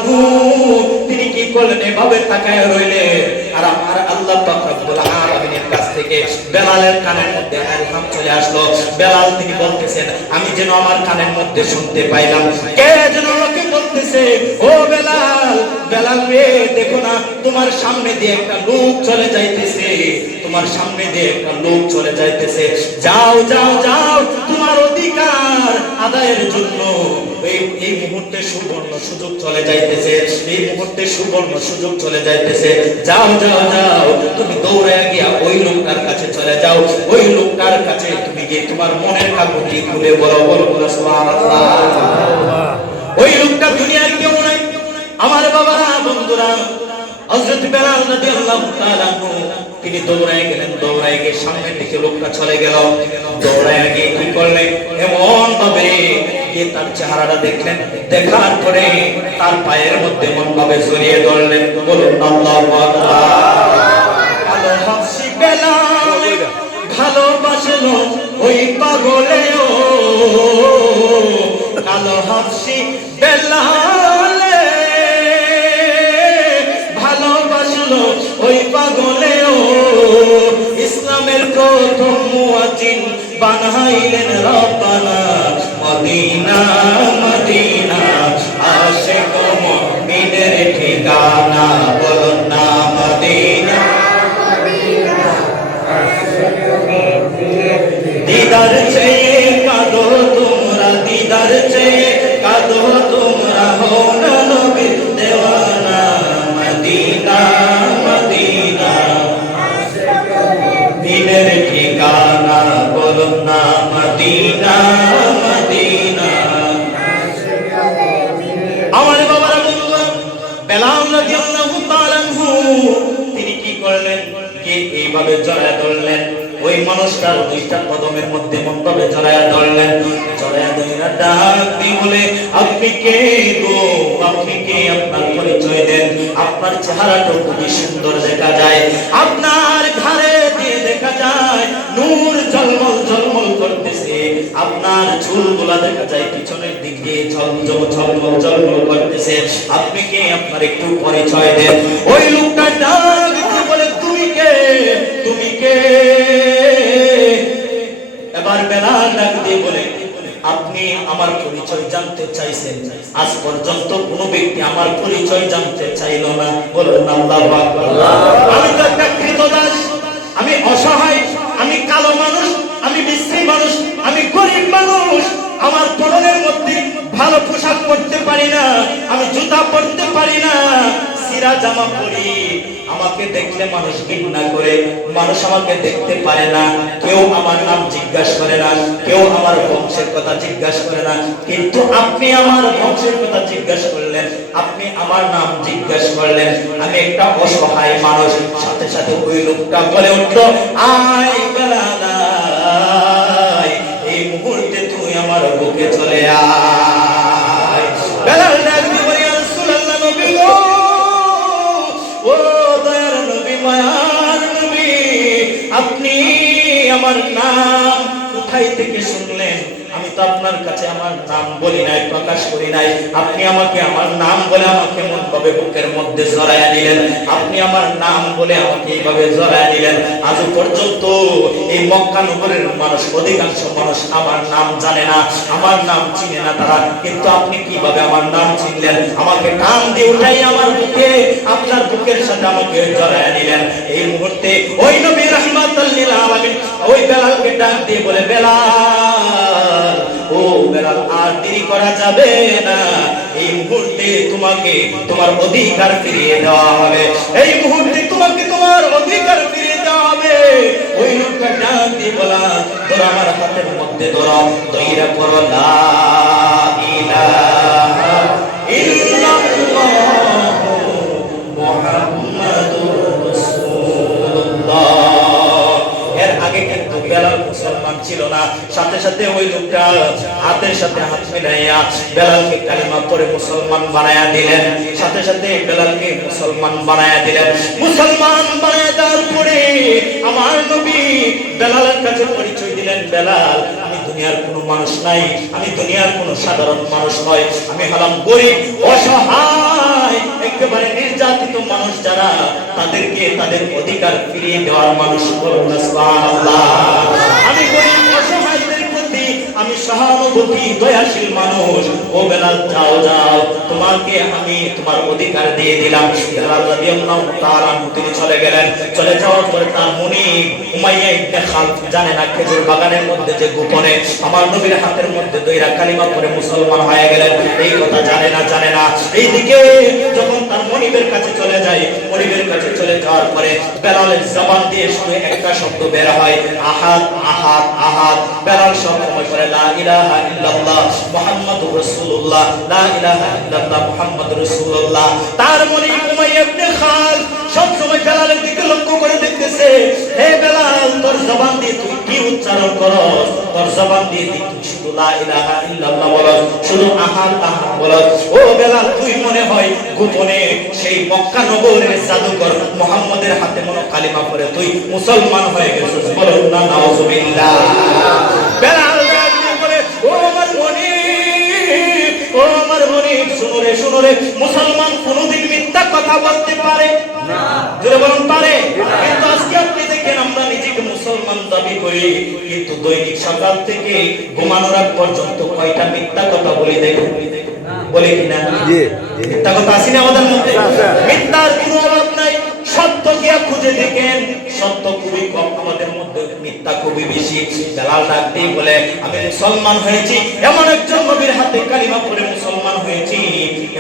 তিনি কি করলেন, এভাবে তাকায় রইলেন। আর আমার আল্লাহ পাক রব্বুল আলামিনের কাছ থেকে বেলালের কানের মধ্যে ইলহাম চলে আসলো। বেলাল তিনি বলতেছেন, আমি যেন আমার কানের মধ্যে শুনতে পাইলাম কে যেন আমাকে বলতেছে, ও বেলাল, বেলাল রে, দেখো না তোমার সামনে দিয়ে একটা লোক চলে যাইতেছে, তোমার সামনে দিয়ে একটা লোক চলে যাইতেছে, যাও যাও যাও, তোমার অধিকার আদায়ের জন্য এই মুহূর্তে সুবর্ণ সুযোগ চলে যাইতেছে, এই মুহূর্তে সুবর্ণ সুযোগ চলে যাইতেছে, যাও যাও যাও, তুমি দৌড়ে গিয়া ওই লোকটার কাছে চলে যাও, ওই লোকটার কাছে তুমি গিয়ে তোমার মনের কাগজটি খুলে বলো, বলো সুবহানাল্লাহ। ওই লোকটা দুনিয়ার কেউ নাই আমার বাবারা, বন্ধুরা। হযরত বেলাল রাদিয়াল্লাহু তাআলা তিনি দৌড়ায় গেলেন, দৌড়ায় গিয়ে সামনের দিকে লোকটা চলে গেল, দৌড়ায় গিয়ে কি করলেন, এমন ভাবে গিয়ে তার চেহারাটা দেখলেন, দেখার পরে তার পায়ের মধ্যে এমন ভাবে জড়িয়ে ধরলেন, বলুন আল্লাহু আকবার। হাসি বেলাল ভালোবাসলো ওই পাগলেও, কালো হাসি বেলাল ভালোবাসলো ওই পাগলেও, ইসলামের প্রথম মুয়াজ্জিন বানাইলেন রব্বানা মদিনা মদিনা ঠিকানা বলুন না মদিনা দিদার চেয়ে কাঁদো তোমরা দিদার চেয়ে কাঁদো তোমরা হো না নবীর দেওয়ানা মদিনা মদিনা দিনের ঠিকানা বলুন না মদিনা মদিনা আমার বাবার বন্ধুরা বেলাল রাদিয়াল্লাহু তাআলা আনহু তিনি কি করলেন কে এইভাবে জড়ায় ধরলেন ওই মানুষটার দুইটা কদমের মধ্যে মন্তবে জড়ায়া ধরলেন জড়ায়া ধরে ডাক দিয়ে বলে আপনি কে গো আপনি কে আপনার পরিচয় দেন আপনার চেহারাটা খুবই সুন্দর দেখা যায় আপনার ঘাড়ে দিয়ে দেখা যায় নূর ঝলমল ঝলমল করতেছে আপনার চুলগুলা দেখা যায় পিছনের দিক দিয়ে ঝলঝল ঝলমল ঝলমল করতেছে আপনি কে আপনার একটু পরিচয় দেন ওই লোকটা ডাক দিয়ে বলে তুমি কে তুমি কে এবার বেলাল ডাক দিয়ে বলে আপনি আমার পরিচয় জানতে চাইছেন আজ পর্যন্ত কোনো ব্যক্তি আমার পরিচয় জানতে চাইলো না বলুন আল্লাহু আকবার আমি তো একটা কৃতদাস আমি অসহায় আমি কালো মানুষ আমি বিশ্রী মানুষ আমি গরিব মানুষ আমার পরনের মধ্যে ভালো পোশাক পরতে পারি না আমি জুতা পরতে পারি না সিরা জামা পরি আমাকে দেখলে মানুষ ঘৃণা করে মানুষ আমাকে দেখতে পারে না কেউ আমার নাম জিজ্ঞাসা করে না কেউ আমার বংশের কথা জিজ্ঞাসা করে না কিন্তু আপনি আমার বংশের কথা জিজ্ঞাসা করলেন আপনি আমার নাম জিজ্ঞাসা করলেন আমি একটা অসহায় মানুষ সাথে সাথে ওই লোকটা বলে উঠলো আয় বেলাল এই মুহূর্তে তুই আমার বুকে চলে আয় বেলাল ডাক দিয়ে বলে ইয়া রাসূলুল্লাহ নবী গো ও দয়ার নবী মায়ার নবী আপনি আমার নাম কোথায় থেকে শুনলেন আমি তো আপনার কাছে আমার নাম বলি নাই প্রকাশ করি নাই আপনি আমাকে আমার নাম বলে আমাকে মনভাবে বুকের মধ্যে জড়ায়া নিলেন আপনি আমার নাম বলে আমাকে এইভাবে জড়ায়া নিলেন আজ পর্যন্ত এই মক্কা নগরের মানুষ অধিকাংশ মানুষ আমার নাম জানে না আমার নাম চিনে না তারা কিন্তু আপনি কিভাবে আমার নাম চিনলেন আমাকে টান দিয়ে উঠাই আমার বুকে আপনার বুকের সাথে আমাকে জড়ায়া নিলেন এই মুহূর্তে ওই নবী রাহমাতুল লিল আলামিন ওই বেলালকে ডাক দিয়ে বলে বেলাল ও বেলাল আর দেরি করা যাবে না এই মুহূর্তে তোমাকে তোমার অধিকার ফিরিয়ে দেওয়া হবে এই মুহূর্তে তোমাকে তোমার অধিকার ফিরিয়ে দেওয়া হবে ওই লোকটা ডাক দিয়ে বলা তোরা আমার হাতের মধ্যে ধরো দইরা করো লা ইলাহা ইল্লাল্লাহু মুহাম্মাদুর রাসূলুল্লাহ এর আগে কিন্তু বেলাল মুসলমান ছিল না সাথে সাথে ওই লোকটা হাতের সাথে হাত মিলাইয়া বেলালকে কালিমা পড়ে মুসলমান বানায়া দিলেন সাথে সাথে বেলালকে মুসলমান বানায়া দিলেন মুসলমান বানায়া দেওয়ার পরে আমার নবী বেলালের কাছে পরিচয় দিলেন বেলাল আমি দুনিয়ার কোনো মানুষ নাই আমি দুনিয়ার কোনো সাধারণ মানুষ নয় আমি হলাম গরিব অসহায় একেবারে নির্যাতিত মানুষ যারা তাদেরকে তাদের অধিকার ফিরিয়ে দেওয়ার মানুষ বলুন সুবহানাল্লাহ আমি গরিব অসহায়দের প্রতি আমি সহানুভূতি দয়াশীল মানুষ ও বেলাল যাও যাও তোমাকে আমি তোমার অধিকার দিয়ে দিলাম বেলাল রাদিয়াল্লাহু তাআলা তিনি চলে গেলেন চলে যাওয়ার পরে তার মুনিব উমাইয়া ইবনে খালফ জানে না খেজুর বাগানের মধ্যে যে গোপনে আমার নবীর হাতের মধ্যে দইরা কালিমা পড়ে মুসলমান হয়ে গেলেন এই কথা জানে না এইদিকে যখন তার মুনিবের কাছে চলে যায় মুনিবের কাছে চলে যাওয়ার পরে বেলালের জবান দিয়ে শুনে একটা শব্দ বের হয় আহাদ আহাদ আহাদ বেলাল সব সময় করে লা ইলাহা ইল্লাল্লাহ মুহাম্মাদুর রাসূলুল্লাহ লা ইলাহা ইল্লাল্লাহ মুহাম্মাদুর রাসূলুল্লাহ তার মুনিব উমাইয়া ইবনে খালফ সব সময় বেলালের দিকে লক্ষ্য করে দেখতেছে হে বেলাল তোর জবান দিয়ে তুই কি উচ্চারণ করস তোর জবান দিয়ে তুই শুধু লা ইলাহা ইল্লাল্লাহ বলস শুধু আহাদ আহাদ বলস ও বেলাল তুই মনে হয় গোপনে সেই মক্কা নগরের জাদুকর মুহাম্মদের হাতে মনে কালিমা পড়ে তুই মুসলমান হয়ে গেছিস বলুন না নাউজুবিল্লাহ বেলাল বলে ও আমার মুনিব ও আমার মুনিব শুনো রে মুসলমান কোনদিন মিথ্যা কথা বলতে পারে না জোরে বলুন পারে কিন্তু আজকে আপনি দেখেন আমরা নিজেকে মুসলমান দাবি করি কিন্তু দৈনিক সকাল থেকে ঘুমানোর আগ পর্যন্ত কয়টা মিথ্যা কথা বলি দেখুন বলে কিনা? জি মিথ্যা কথা আসেনি আমাদের মধ্যে? মিথ্যার কোনো অভাব নাই। সত্য গিয়া খুঁজে দেখেন, সত্য খুবই কম আমাদের মধ্যে, মিথ্যা খুবই বেশি। বেলাল ডাক দিয়ে বলে, আমি মুসলমান হয়েছি, এমন একজন নবীর হাতে কালিমা পড়ে মুসলমান হয়েছি,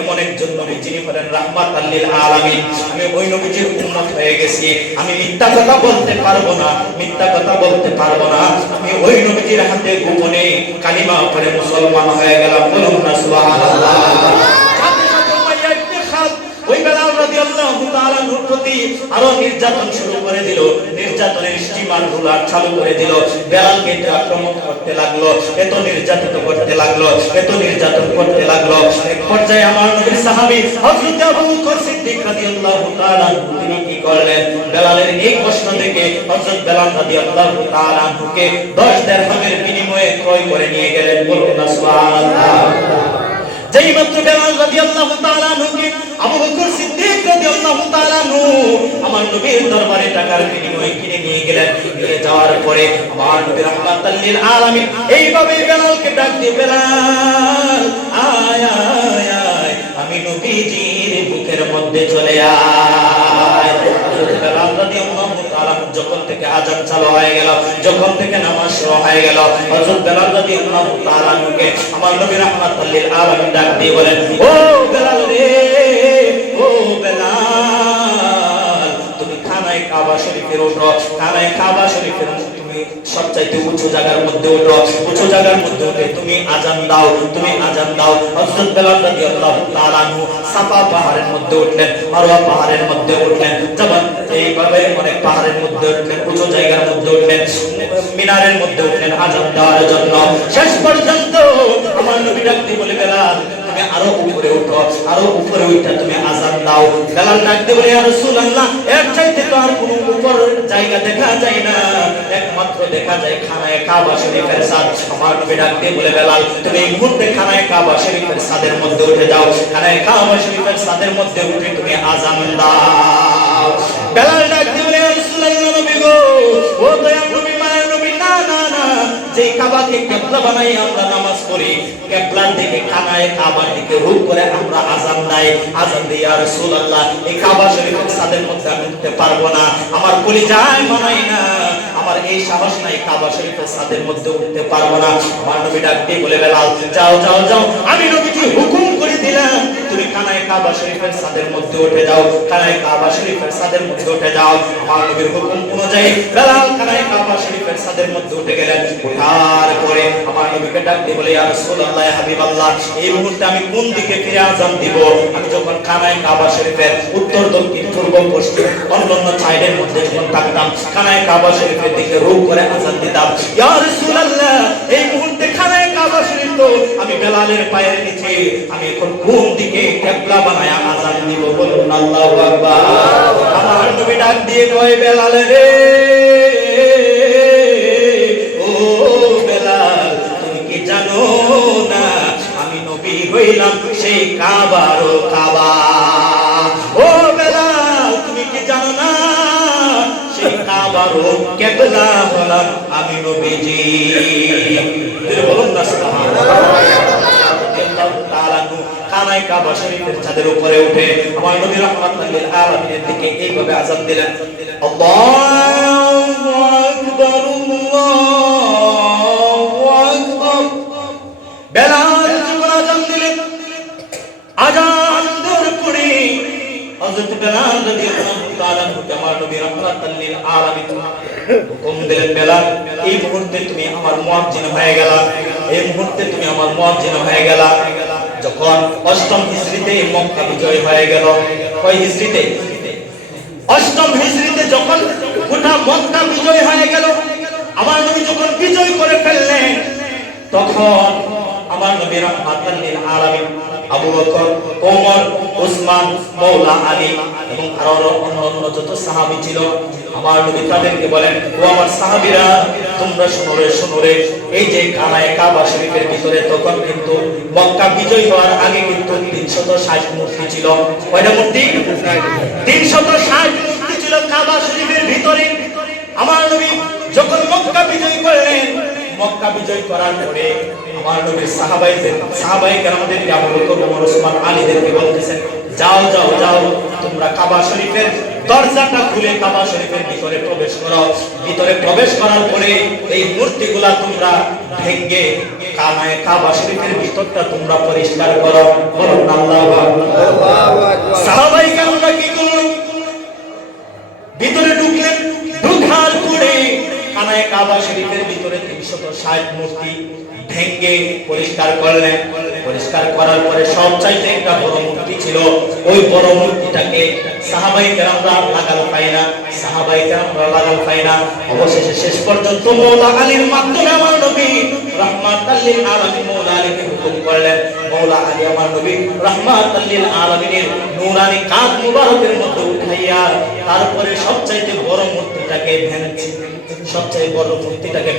এমন একজন নবী যিনি বলেন রাহমাতাল লিল আলামিন, আমি ওই নবীজির উম্মত হয়ে গেছি। আমি মিথ্যা কথা বলতে পারবো না, মিথ্যা কথা বলতে পারবো না। আমি ওই নবীজির হাতে গোপনে কালিমা পড়ে মুসলমান হয়ে গেলাম। বলুন না সুবহানাল্লাহ। সাথে সাথে উমাইয়া ইবনে খালদ ওই বেলাল রাদিয়াল্লাহু তাআলা নূর প্রতি আরো নির্যাতন শুরু করে দিল, নির্যাতনের স্টিমার রুলার চালু করে দিল। বেলালকে আক্রমণ করতে লাগলো, এত নির্যাতিত করতে লাগলো, এত নির্যাতন করতে লাগলো। এক পর্যায়ে আমার নবীর সাহাবী হযরত আবু বকর সিদ্দিক রাদিয়াল্লাহু তাআলা তিনি কি করলেন? বেলালের এই কষ্ট দেখে হযরত বেলাল রাদিয়াল্লাহু তাআলা আনহুকে 10 দিরহামের বিনিময়ে ক্রয় করে নিয়ে গেলেন। বলুন না সুবহানাল্লাহ। যেই মাত্র বেলাল রাদিয়াল্লাহু তাআলা আনহুকে আবু বকর সিদ্দিক রাদিয়াল্লাহু তাআলা আনহু আমার নবীর দরবারে টাকার বিনিময়ে কিনে নিয়ে গেলেন। নিয়ে যাওয়ার পরে আমার নবী রাহমাতাল লিল আলামিন এইভাবে বেলালকে ডাক দিয়ে, বেলাল আয় আয় আয়, আমি নবীজির বুকের মধ্যে চলে আয়। বেলাল রাদিয়াল্লাহু তাআলা যখন থেকে আযান চালু হয়ে গেল, যখন থেকে নামাজ শুরু হয়ে গেল, হযরত বেলাল রাদিয়াল্লাহু তাআলা কে আমার নবী রাহমাতাল লিল আলামিন ডাক দিয়ে বলেন, ও বেলাল রে, ও বেলাল, তুমি খানায়ে কাবা শরীফের ওঠো, খানায়ে কাবা শরীফের তুমি সবচাইতে উঁচু জায়গার মধ্যে ওঠো, উঁচু জায়গার মধ্যে উঠে তুমি আযান দাও, তুমি আযান দাও। হযরত বেলাল রাদিয়াল্লাহু তাআলা সাফা পাহাড়ের মধ্যে উঠলেন, মারওয়া পাহাড়ের মধ্যে উঠলেন, যেমন এইভাবে অনেক পাহাড়ের মধ্যে উঠলেন, উঁচু জায়গার মধ্যে উঠলেন, মিনারের মধ্যে উঠলেন আযান দেওয়ার জন্য। শেষ পর্যন্ত আমার নবী ডাক দিয়ে বলে, বেলাল তুমি আরো উপরে উঠো, আরো উপরে উঠে তুমি আযান দাও। বেলাল ডাক দিয়ে বলে, ইয়া রাসূলুল্লাহ, এর চাইতে তো আর কোনো উপর জায়গা দেখা যায় না, একমাত্র দেখা যায় খানায়ে কাবা শরীফের ছাদ। আমার নবী ডাক দিয়ে বলে, বেলাল তুমি এই মুহূর্তে খানায়ে কাবা শরীফের ছাদের মধ্যে উঠে যাও, খানায়ে কাবা শরীফের ছাদের মধ্যে উঠে তুমি আযান দাও। বেলাল ডাক দিয়ে বলে, ইয়া রাসূলুল্লাহ, নবী গো, ও দয়ার নবী, মায়ের নবী, না না না, যে কাবাকে কিবলা বানাই আমরা নামাজ পড়ি, কিবলার দিকে খানায়ে কাবার দিকে রূপ করে আমরা আযান দেই, আযান দিই। ইয়া রাসূলুল্লাহ, এই কাবা শরীফের ছাদের মধ্যে আমি উঠতে পারবো না, আমার কলিজায় মানাই না, আমার এই সাহস নাই, কাবা শরীফের ছাদের মধ্যে উঠতে পারবো না। আমার নবী ডাক দিয়ে বলে, বেলাল যাও যাও যাও, আমি নবীজি হুকুম করে দিলাম, তুমি খানায়ে কাবা শরীফের ছাদের মধ্যে উঠে যাও, খানায়ে কাবা শরীফের ছাদের মধ্যে উঠে যাও। আমার নবীর হুকুম অনুযায়ী বেলাল খানায়ে কাবা শরীফের ছাদের মধ্যে উঠে গেলেন। ওঠার পরে আমার নবীকে ডাক দিয়ে বলে, ইয়া রাসূলুল্লাহ, ইয়া হাবিবাল্লাহ, এই মুহূর্তে আমি কোন দিকে ফিরে আযান দিব? আমি যখন খানায়ে কাবা শরীফের উত্তর, দক্ষিণ, পূর্ব, পশ্চিম অন্যান্য সাইডের মধ্যে যখন থাকতাম, খানায়ে কাবা শরীফের দিকে রূপ করে আযান দিতাম। ইয়া রাসূলুল্লাহ, এই মুহূর্তে খানায়ে কাবা শরীফ তো আমি বেলালের পায়ের নিচে, আমি এখন কোন দিকে কিবলা বানায়া আযান দিব? বলুন আল্লাহু আকবার। আমার নবী ডাক দিয়ে কয়, বেলাল রে, ও বেলাল, তুমি কি জানো না আমি নবী হইলাম সেই কাবারও কাবা? ও বেলাল, তুমি কি জানো না সেই কাবারও কিবলা হলাম আমি নবীজি? বলুন না সুবহানাল্লাহ। খানায়ে কাবা শরীফের ছাদের উপরে উঠে আমার নবী রাহমাতাল লিল আলামিনের দিকে এইভাবে আযান দিলেন, আল্লাহু আকবার, আল্লাহু আকবার। বেলাল যখন আযান দিলেন, আযান দেওয়ার পরে হযরত বেলাল রাদিয়াল্লাহু তাআলা আমার নবী রাহমাতাল লিল আলামিন হুকুম দিলেন, বেলাল এই মুহূর্তে তুমি আমার মুয়াজ্জিন হয়ে গেলা, এই মুহূর্তে তুমি আমার মুয়াজ্জিন হয়ে গেলা। যখন 8ম হিজরিতে মক্কা বিজয় হয়ে গেল, কয় হিজরিতে? 8ম হিজরিতে যখন গোটা মক্কা বিজয় হয়ে গেল, আমার নবী যখন বিজয় করে ফেললেন, তখন আমার নবী রাহমাতাল লিল আলামিন আবু বকর, ওমর, ওসমান, মাওলা আলী এবং আরো অন্যান্য যত সাহাবী ছিল, আমার নবী তাদেরকে বলেন, ও আমার সাহাবীরা, তোমরা শোনো রে, শোনো রে, এই যে খানায়ে কাবা শরীফের ভিতরে তখন কিন্তু মক্কা বিজয় হওয়ার আগে কিন্তু 360 মূর্তি ছিল। কয়টা মূর্তি? 360 মূর্তি ছিল কাবা শরীফের ভিতরে। আমার নবী যখন মক্কা বিজয় করলেন, মক্কা বিজয় করার পরে আমার নবীর সাহাবায়ে কেরামদেরকে আবু বকর ওমর ওসমান আলীদেরকে বলতেছেন, যাও যাও যাও, তোমরা কাবা শরীফের দরজাটা খুলে কাবা শরীফের ভিতরে প্রবেশ করো। ভিতরে প্রবেশ করার পরে এই মূর্তিগুলা তোমরা ভেঙে কাবা শরীফের ভিতরটা তোমরা পরিষ্কার করো। বলুন আল্লাহু আকবার। সাহাবায়ে কেরামরা কি করলেন? ভিতরে ঢুকলেন। ঢোকার পরে কাবা শরীফের ভিতরে 360 মূর্তি ভেঙে পরিষ্কার করলেন। পরিষ্কার করার পরে সবচাইতে একটা বড় মূর্তি ছিল, ওই বড় মূর্তিটাকে সাহাবায়ে কেরামরা লাগাল পায় না। অবশেষে শেষ পর্যন্ত মওলা আলীর মাধ্যমে আমার নবী রাহমাতাল লিল আলামিন মওলা আলীকে হুকুম করলেন। মওলা আলী আমার নবী রাহমাতাল লিল আলামিনের নূরানি কাঁধ মুবারকের মধ্যে উঠাইয়া তারপরে সবচাইতে বড় মূর্তিটাকে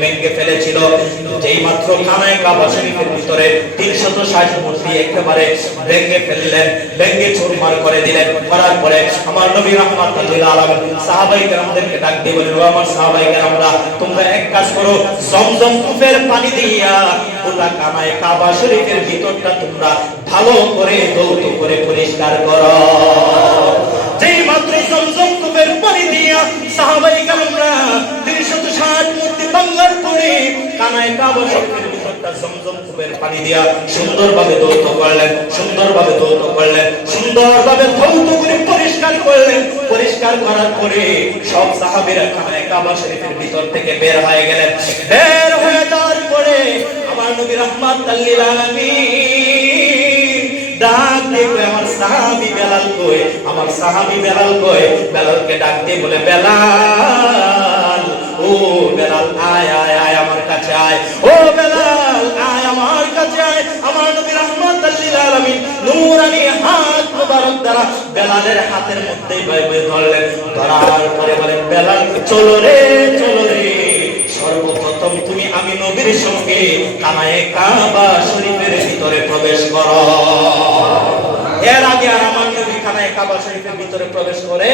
ভেঙে ফেলেছিল। যেই মাত্র কাবা শরীফের ভিতরে 360 মূর্তি একেবারে ভেঙে ফেললেন, ভেঙে চুরমার করে দিলেন। করার পরে আমার নবী রাহমাতুল লিল আলামিন সাহাবায়ে কেরামদেরকে ডাক দিয়ে বলেন, ও আমার সাহাবায়ে কেরামরা, তোমরা এক কাজ করো, জমজম কূপের পানি দিয়া পুরা কাবা শরীফের ভিতরটা তোমরা ভালো করে ধৌত করে পরিষ্কার করো। যেই মাত্র জমজম কূপের পানি দিয়া সাহাবায়ে কেরামরা 360 মূর্তি ভাঙার পরে কাবা শরীফের ভিতরটা জমজম কূপের পানি দিয়া সুন্দরভাবে ধৌত করলেন, সুন্দরভাবে ধৌত করে পরিষ্কার করলেন। পরিষ্কার করার পরে সব সাহাবীরা কাবা শরীফের ভিতর থেকে বের হয়ে গেলেন। বের হয়ে যাওয়ার পরে আমার নবী রাহমাতাল লিল আলামিন ডাক দিয়ে আমার সাহাবী বেলাল কই, বেলালকে ডাক দিয়ে বলে, বেলাল, ও বেলাল, আয় আয় আয় আমার কাছে আয়, ও বেলাল আয় আমার কাছে আয়। আমার নবী রাহমাতাল লিল আলামিন নূরানি হাত মুবারক দ্বারা বেলালের হাতের মধ্যে ধরলেন। ধরার পরে বলেন, বেলাল চলো রে, সর্বপ্রথম তুমি আমি নবীর সঙ্গে কাবা শরীফের ভিতরে প্রবেশ করো। এর আগে আর আমার নবী কাবা শরীফের ভিতরে প্রবেশ করে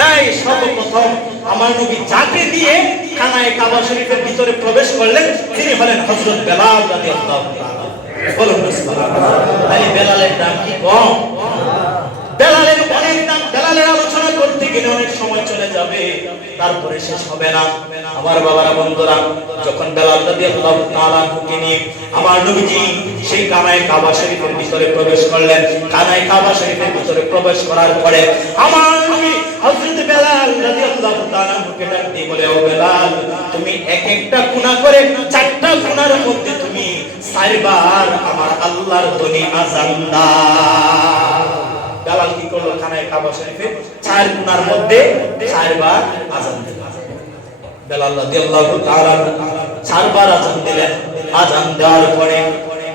নাই। সর্বপ্রথম আমার নবী যাকে দিয়ে কাবা শরীফের ভিতরে প্রবেশ করলেন তিনি হলেন হযরত বেলাল রাদিয়াল্লাহু তাআলা। বলুন সুবহানাল্লাহ। তাই বেলালের দাম কি কম? বেলালের অনেক দাম। বেলালের আলোচনা করতে গেলে অনেক সময় চলে যাবে, তারপরে শেষ হবে না। আমার বাবারা, বন্ধুরা, যখন বেলাল রাদিয়াল্লাহু তাআলা কে নিয়ে আমার নবীজি সেই কাবা শরীফের ভিতরে প্রবেশ করলেন। কাবা শরীফের ভিতরে প্রবেশ করার পরে আমার নবী হযরত বেলাল রাদিয়াল্লাহু তাআলা কে ডাক দিয়ে বলে, ও বেলাল, তুমি এক একটা গুনাহ করে 4টা গুনার মধ্যে তুমি 4 বার আমার আল্লাহর ধ্বনি আযান দাও। বেলাল কি করলো? কাবা শরীফে 4 গুনার মধ্যে 4 বার আযান দিলেন। বেলাল রাদিয়াল্লাহু তাআলা 4 বার আযান দিলেন। আযান দেওয়ার পরে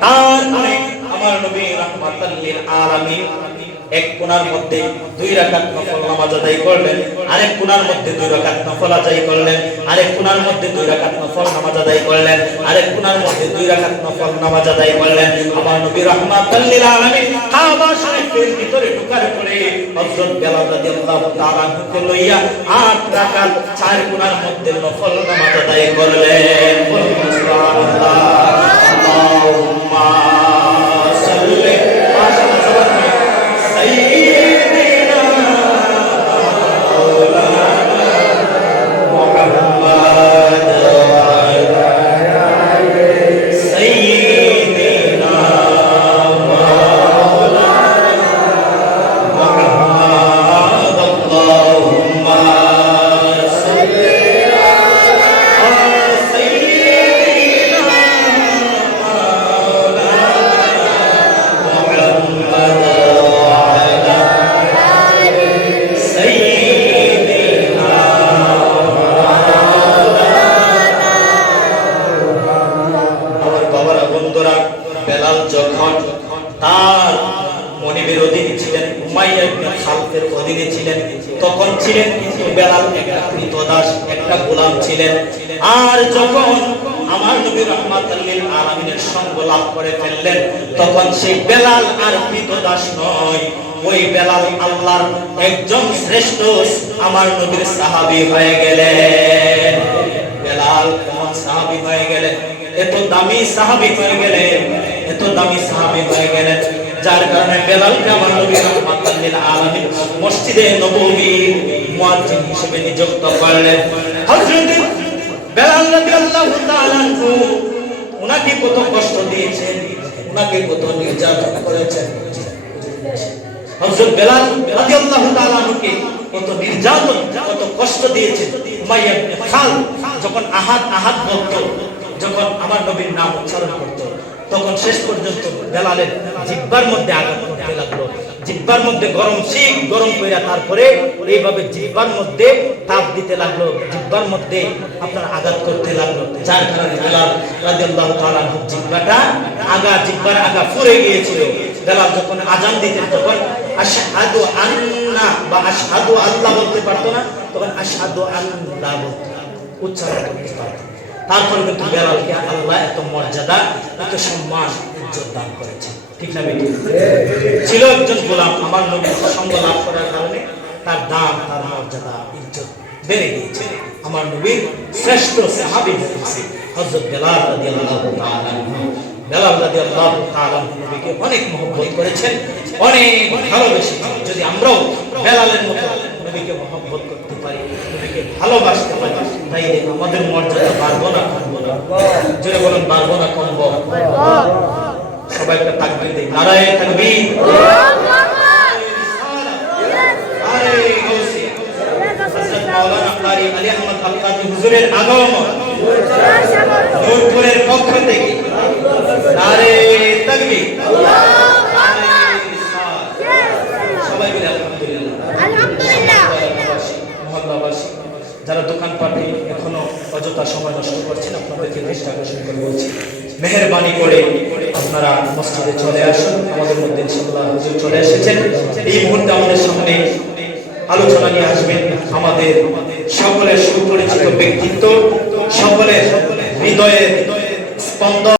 তারপরে আমার নবী রাহমাতাল লিল আলামিন এক কোণার মধ্যে 2 রাকাত নফল নামাজ আদায় করলেন, আরেক কোণার মধ্যে 2 রাকাত নফল আদায় করলেন, আরেক কোণার মধ্যে 2 রাকাত নফল নামাজ আদায় করলেন, আরেক কোণার মধ্যে 2 রাকাত নফল নামাজ আদায় করলেন। আমার নবী রাহমাতাল লিল আলামিন কাবা শরীফের ভিতরে ঢোকার পরে হযরত বেলাল রাদিয়াল্লাহু তাআলা কে লইয়া 8 রাকাত 4 কোণার মধ্যে নফল নামাজ আদায় করলেন। সুবহানাল্লাহ। আল্লাহুম্মা সাল্লি বেলাল যখন তার মনিবের অধীনে ছিলেন, উমাইয়া ইবনে খালফের অধীনে ছিলেন, তখন ছিলেন কিন্তু বেলাল একটা কৃতদাস, একটা গোলাম ছিলেন। আর যখন আমার নবী রাহমাতাল লিল আলামিনের সঙ্গ লাভ করে ফেললেন, তখন সেই বেলাল আর কৃতদাস নয়, ওই বেলাল আল্লাহর একজন শ্রেষ্ঠ আমার নবীর সাহাবী হয়ে গেলেন। বেলাল মহান সাহাবী হয়ে গেলেন, এত দামি সাহাবী হয়ে গেলেন, এত দামি সাহাবী হয়ে গেলেন, যার কারণে বেলালকে আমার নবী রাহমাতাল লিল আলামিন মসজিদে নববীর মুয়াজ্জিন হিসেবে নিযুক্ত করলেন। হযরত বেলাল রাদিয়াল্লাহু তাআলা আনহু উনাকে কত কষ্ট দিয়েছেন, উনাকে কত নির্যাতন করেছেন। হযরত বেলাল রাদিয়াল্লাহু তাআলা আনহুকে কত নির্যাতন, কত কষ্ট দিয়েছেন। উমাইয়া ইবনে খালদ যখন আহাদ আহাদ বলতো, যখন আমার নবীর নাম উচ্চারণ করত, তখন শেষ পর্যন্ত বেলালের জিহ্বার মধ্যে আঘাত করতে লাগলো। জিহ্বার মধ্যে গরম শিক গরম কইরা তারপরে এইভাবে জিহ্বার মধ্যে তাপ দিতে লাগলো, জিহ্বার মধ্যে আপনার আঘাত করতে লাগলো, যার কারণে বেলাল রাদিয়াল্লাহু তাআলা জিহ্বাটা জিহ্বার আগা ফুরে গিয়েছিল। বেলাল যখন আযান দিতেন তখন আশহাদু আন্না বা আশহাদু আল্লাহ বলতে পারতো না, তখন আশহাদু আল্লাহ বলতো, উচ্চারণ করতে পারতো। তারপরে কিন্তু বেলালকে আল্লাহ এত মর্যাদা, এত সম্মান, ইজ্জত দান করেছে। ঠিক না বেটি? ছিল একজন গোলাম, আমার নবীর সঙ্গ লাভ করার কারণে তার দাম, তার মর্যাদা, ইজ্জত বেড়ে গিয়েছে। আমার নবীর শ্রেষ্ঠ সাহাবী হয়েছে হযরত বেলাল রাদিয়াল্লাহু তাআলা। বেলাল রাদিয়াল্লাহু তাআলা নবীকে অনেক মহব্বত করেছেন, অনেক ভালোবেসেছেন। যদি আমরাও বেলালের মতো নবীকে মহব্বত করতে পারি, নবীকে ভালোবাসতে পারি, তাইলে আমাদের মর্যাদা বাড়বো না কমবো না? জোরে বলুন, বাড়বো না কমবো? সবাই একটা তাকবীর দেই, নারায়ে তাকবীর, আরে গৌসি হযরত মাওলানা কারি আলী আহমদ আল কাদি হুজুরের আগমন নূরপুরের পক্ষ থেকে নারায়ে তাকবীর, সবাই মিলে আলহামদুলিল্লাহ। মহল্লাবাসী যারা দোকানপাটে এখনো অযথা সময় নষ্ট করছেন, আপনাদেরকে দৃষ্টি আকর্ষণ করে বলছি, মেহেরবানি করে আপনারা মসজিদে চলে আসুন। আমাদের মধ্যে ইনশাআল্লাহ হুজুর চলে এসেছেন। এই মুহূর্তে আমাদের সামনে আলোচনা নিয়ে আসবেন আমাদের সকলের সুপরিচিত ব্যক্তিত্ব, সকলের হৃদয়ের স্পন্দন।